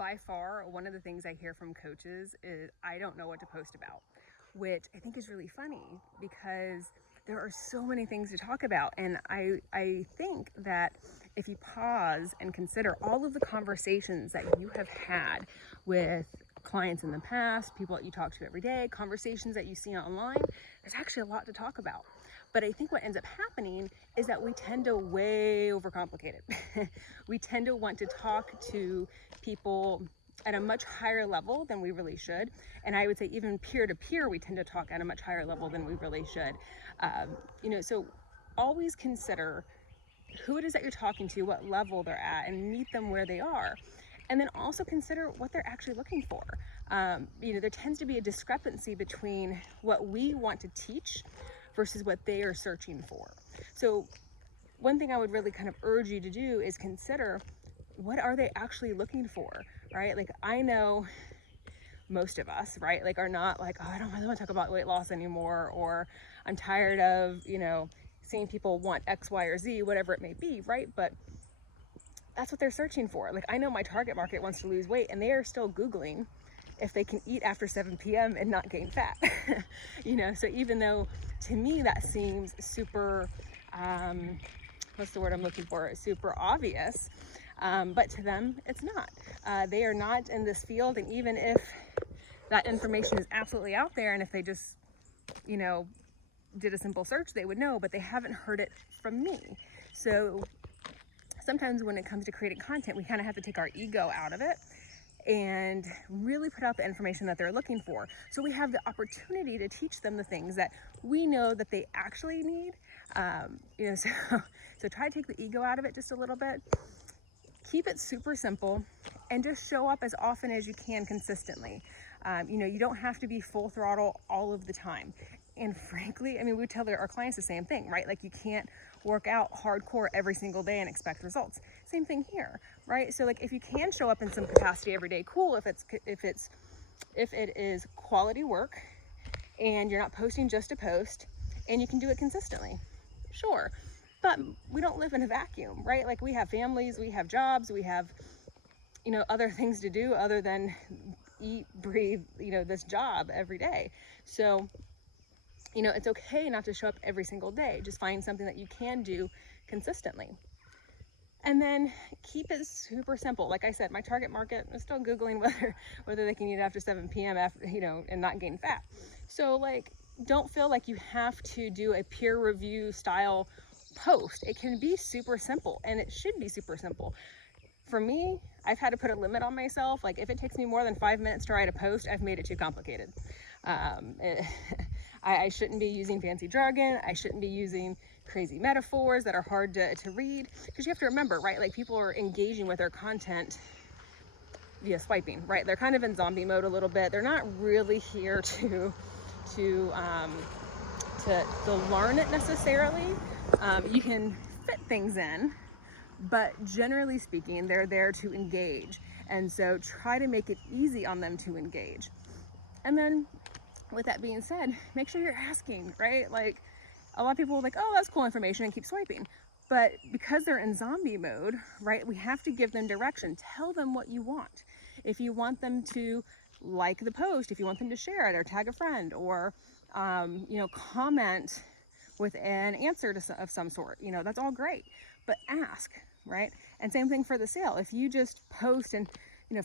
by far, one of the things I hear from coaches is I don't know what to post about, which I think is really funny because there are so many things to talk about. And I think that if you pause and consider all of the conversations that you have had with clients in the past, people that you talk to every day, conversations that you see online, there's actually a lot to talk about. But I think what ends up happening is that we tend to way overcomplicate it. We tend to want to talk to people at a much higher level than we really should. And I would say even peer to peer, we tend to talk at a much higher level than we really should. So always consider who it is that you're talking to, what level they're at, and meet them where they are. And then also consider what they're actually looking for. There tends to be a discrepancy between what we want to teach versus what they are searching for. So one thing I would really kind of urge you to do is consider, what are they actually looking for, right? Like, I know most of us, right, like, are not like, oh, I don't really want to talk about weight loss anymore, or I'm tired of, seeing people want X, Y, or Z, whatever it may be, right? But that's what they're searching for. Like, I know my target market wants to lose weight, and they are still Googling if they can eat after 7 p.m. and not gain fat. So even though to me that seems super, what's the word I'm looking for? Super obvious. But to them, it's not. They are not in this field, and even if that information is absolutely out there, and if they just, did a simple search, they would know, but they haven't heard it from me. So sometimes when it comes to creating content, we kind of have to take our ego out of it and really put out the information that they're looking for. So we have the opportunity to teach them the things that we know that they actually need. So try to take the ego out of it just a little bit. Keep it super simple and just show up as often as you can consistently. You don't have to be full throttle all of the time. And frankly, we tell our clients the same thing, right? Like, you can't work out hardcore every single day and expect results. Same thing here, right? So like, if you can show up in some capacity every day, cool. If it is quality work and you're not posting just to post and you can do it consistently, sure. But we don't live in a vacuum, right? Like, we have families, we have jobs, we have, other things to do other than eat, breathe, this job every day. So, it's okay not to show up every single day. Just find something that you can do consistently. And then keep it super simple. Like I said, my target market is still Googling whether they can eat after 7 p.m. and not gain fat. So like, don't feel like you have to do a peer review style post. It can be super simple, and it should be super simple. For me, I've had to put a limit on myself. Like, if it takes me more than 5 minutes to write a post, I've made it too complicated. I shouldn't be using fancy jargon. I shouldn't be using crazy metaphors that are hard to read, because you have to remember, right? Like, people are engaging with their content via swiping, right? They're kind of in zombie mode a little bit. They're not really here to learn it necessarily. You can fit things in, but generally speaking, they're there to engage. And so try to make it easy on them to engage. And then with that being said, make sure you're asking, right? Like, a lot of people are like, oh, that's cool information, and keep swiping. But because they're in zombie mode, right, we have to give them direction. Tell them what you want. If you want them to like the post, if you want them to share it or tag a friend, or, comment with an answer of some sort, that's all great. But ask, right? And same thing for the sale. If you just post and,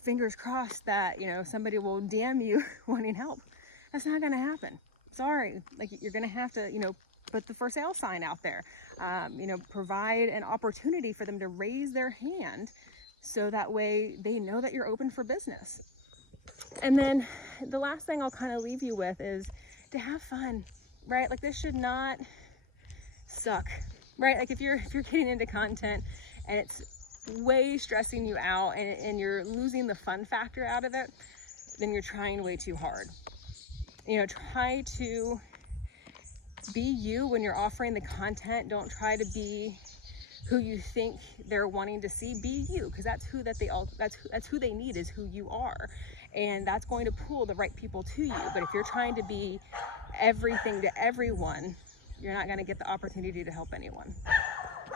fingers crossed that, somebody will DM you wanting help, that's not going to happen. Sorry. Like, you're going to have to, put the for sale sign out there, provide an opportunity for them to raise their hand, so that way they know that you're open for business. And then the last thing I'll kind of leave you with is to have fun, right? Like, this should not suck, right? Like, if you're getting into content and it's way stressing you out and you're losing the fun factor out of it, then you're trying way too hard. Try to be you when you're offering the content. Don't try to be who you think they're wanting to see. Be you, because that's who they need, is who you are. And that's going to pull the right people to you. But if you're trying to be everything to everyone, you're not going to get the opportunity to help anyone.